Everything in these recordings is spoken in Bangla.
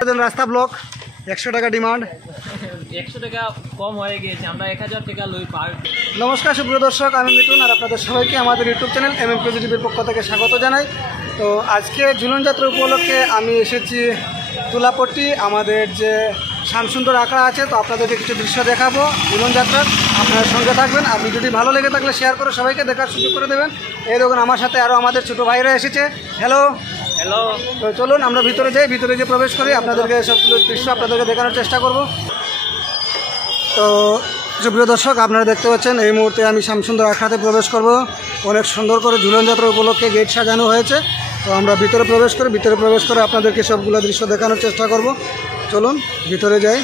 রাস্তা ব্লক 100 টাকা ডিমান্ড, 100 টাকা কম হয়ে গিয়েছে, আমরা 1000 টাকা লই পার। নমস্কার সুপ্রিয় দর্শক, আমি মিঠুন আর আপনাদের সবাইকে আমাদের ইউটিউব চ্যানেল MMPGTVর পক্ষ থেকে স্বাগত জানাই। তো আজকে ঝুলন যাত্রা উপলক্ষে আমি এসেছি তুলাপট্টি, আমাদের যে শ্যামসুন্দর আখড়া আছে। তো আপনাদেরকে কিছু দৃশ্য দেখাবো ঝুলন যাত্রার, আপনার সঙ্গে থাকবেন। আপনি যদি ভালো লেগে থাকলে শেয়ার করে সবাইকে দেখার সুযোগ করে দেবেন। এই দেখুন আমার সাথে আরও আমাদের ছোটো ভাইরা এসেছে। হ্যালো হ্যালো, তো চলুন আমরা ভিতরে যাই, ভিতরে গিয়ে প্রবেশ করি, আপনাদেরকে সবগুলো দৃশ্য আপনাদেরকে দেখানোর চেষ্টা করব। তো সুপ্রিয় দর্শক, আপনারা দেখতে পাচ্ছেন এই মুহূর্তে আমি শ্যামসুন্দর আখড়াতে প্রবেশ করব। অনেক সুন্দর করে ঝুলন যাত্রা উপলক্ষে গেট সাজানো হয়েছে। তো আমরা ভিতরে প্রবেশ করি, ভিতরে প্রবেশ করে আপনাদেরকে সবগুলো দৃশ্য দেখানোর চেষ্টা করব। চলুন ভিতরে যাই।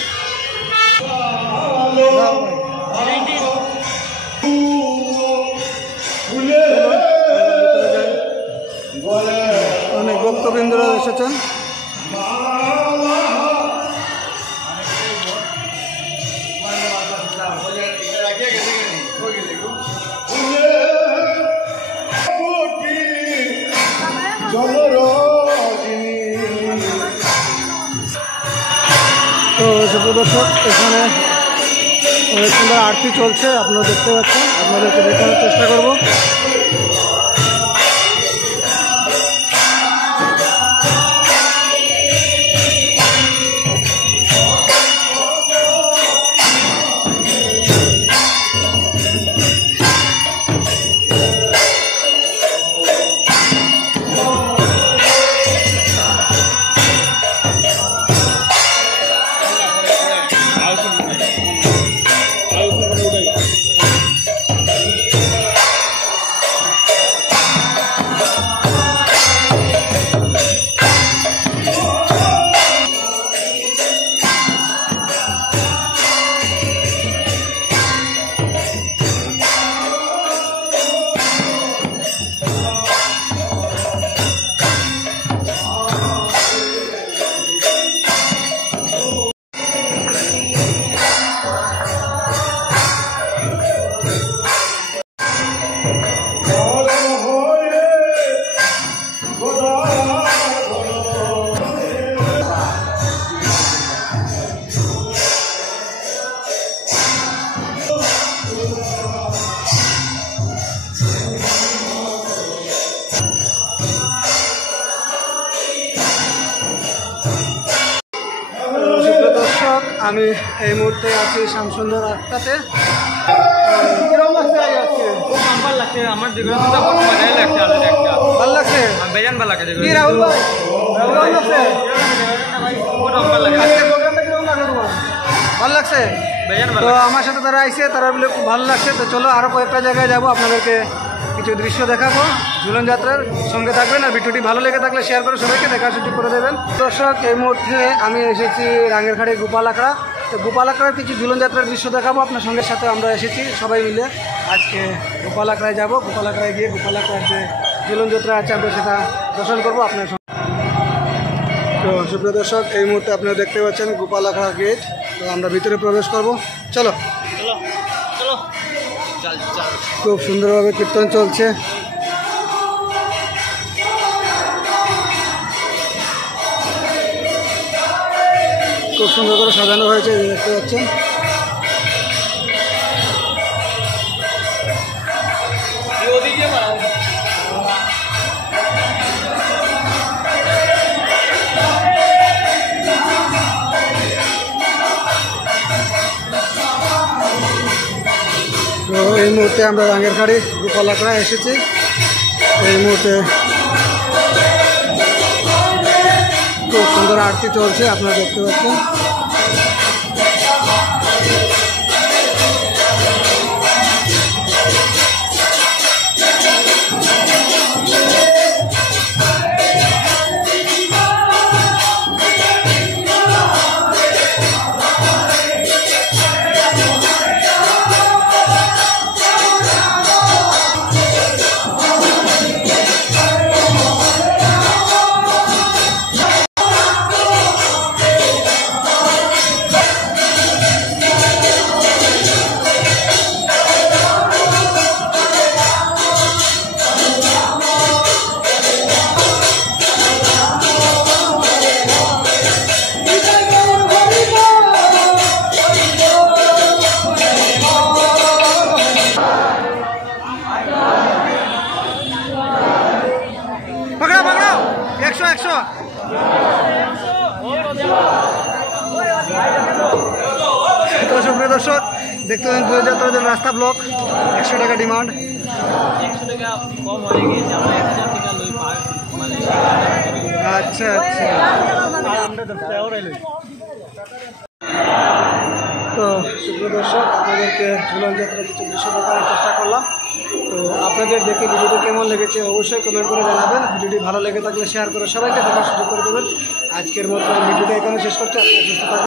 অনেক ভক্তবৃন্দরা এসেছেন। তো সুপ্রদর্শক, এখানে অনেক সুন্দর আরতি চলছে, আপনারা দেখতে পাচ্ছেন, আপনাদেরকে দেখানোর চেষ্টা করব। আমি এই মুহূর্তে আছি শ্যামসুন্দর আখড়াতে। কিরকম লাগছে আজকে? খুব ভালো লাগছে, আমার যেগুলো তো খুব মজাই লাগছে। আলাদা একটা ভালো লাগছে, বেজান ভালো লাগছে। কি রাহুল ভাই কেমন লাগছে? খুব ভালো লাগে। আজকে প্রোগ্রামটা কিরকম লাগলো তোমার? ভালো লাগছে? বেজান ভালো। তো আমার সাথে তারা আইছে, তারা বলে খুব ভালো লাগছে। তো চলো আরও কয়েকটা জায়গায় যাবো, আপনাদেরকে কিছু দৃশ্য দেখাবো ঝুলন যাত্রার। সঙ্গে থাকবেন আর ভিডিওটি ভালো লেগে থাকলে শেয়ার করে সবাইকে দেখার সুযোগ করে দেবেন। দর্শক, এই মুহূর্তে আমি এসেছি রাঙ্গেরখাড়ি গোপাল আখড়া। তো গোপাল আখড়ার কিছু ঝুলন যাত্রার দৃশ্য দেখাবো আপনার সঙ্গে সাথে। আমরা এসেছি সবাই মিলে আজকে গোপাল আখড়ায় যাবো। গোপাল আখড়ায় গিয়ে গোপাল আখড়ার যে ঝুলন যাত্রা আছে আমরা সেটা দর্শন করবো আপনার সঙ্গে। তো সুপ্রিয় দর্শক, এই মুহূর্তে আপনারা দেখতে পাচ্ছেন গোপাল আখড়া গেট। তো আমরা ভিতরে প্রবেশ করব, চলো। খুব সুন্দরভাবে কীর্তন চলছে। খুব সুন্দর করে সাজানো হয়েছে, দেখতে পাচ্ছেন। তো এই মুহূর্তে আমরা রাঙ্গেরখাড়ি গোপাল আখড়া এসেছি। এই মুহূর্তে খুব সুন্দর আরতি চলছে, আপনারা দেখতে পাচ্ছেন। তো সুপ্রিয় দর্শক দেখতে পাবেন দোলযাত্রার জন্য রাস্তা ব্লক 100 টাকা ডিমান্ড। 100 টাকা কম হয়ে গিয়েছে, আমরা 1000 টাকা লই মানে আচ্ছা আচ্ছা। তো সুপ্রিয় দর্শক আপনাদেরকে ঝুলন যাত্রা কিছু দৃশ্য দেখানোর চেষ্টা করলাম। তো আপনাদের দেখে ভিডিওটি কেমন লেগেছে অবশ্যই কমেন্ট করে জানাবেন। ভিডিওটি ভালো লেগে থাকলে শেয়ার করে সবাইকে দেখার সুযোগ করে দেবেন। আজকের মতো ভিডিওটি এখানে শেষ করছি। আপনারা সুস্থ থাকবেন।